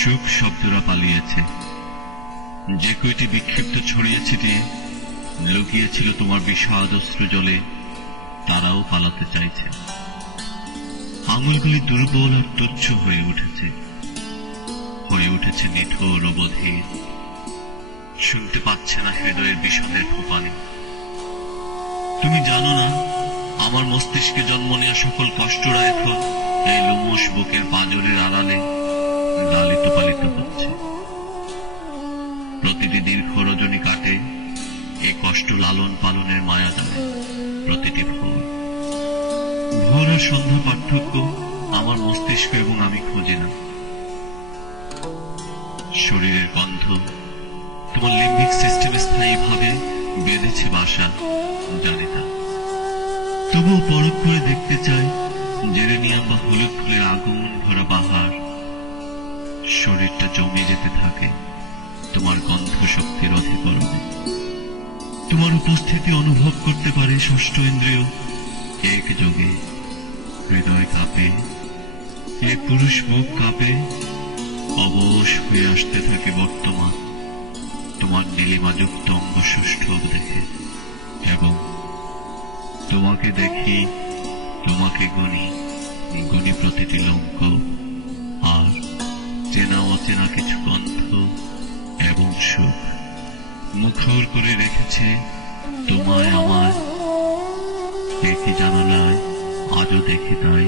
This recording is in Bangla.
সুখ শব্দরা পালিয়েছে। যে কয়টি বিক্ষিপ্ত ছড়িয়ে ছিটিয়ে লুকিয়েছিল তোমার বিষাদ অশ্রু জলে, তারাও পালাতে চাইছে। আঙুলগুলি দুর্বল আর তুচ্ছ হয়ে উঠেছে। হয়ে উঠেছে নিঠোর ও বধির শুনতে পাচ্ছে না হৃদয়ের বিষাদের ফোপানি তুমি জানো না, আমার মস্তিষ্কে জন্ম নেওয়া সকল কষ্টরা এখন এই লোমস বুকের পাজরের আড়ালে। প্রতিটি দীর্ঘ রজনী কাটে এই কষ্ট লালন পালনের মায়া জানে প্রতিটি ভোর ভোর আর সন্ধ্যা পার্থক্য আমার মস্তিষ্ক এবং আমি খুঁজি না। শরীরের গন্ধ তোমার লিম্বিক সিস্টেমে স্থায়ীভাবে বেঁধেছে বাসা, জানি না। তবুও পরখ করে দেখতে চাই জেরেনিয়াম বা হলুদ ফুলের আগুন ভরা বাহার শরীরটা জমে যেতে থাকে। তোমার গন্ধ শক্তির অধিকরণে। তোমার উপস্থিতি অনুভব করতে পারে ষষ্ঠ ইন্দ্রিয়। এক যোগে হৃদয় কাঁপে এক পুরুষ মুখ কাঁপে, অবশ হয়ে আসতে থাকে বর্তমান। তোমার নীলিমাযুক্ত অঙ্গ সুষ্ঠুভ দেখে এবং তোমাকে দেখি, তোমাকে গুনি গুনি প্রতিটি লঙ্ক আর চেনা অচেনা কিছু গন্ধ মুখর করে রেখেছে তোমায় আমার একটি জানালায় আজও দেখে তাই।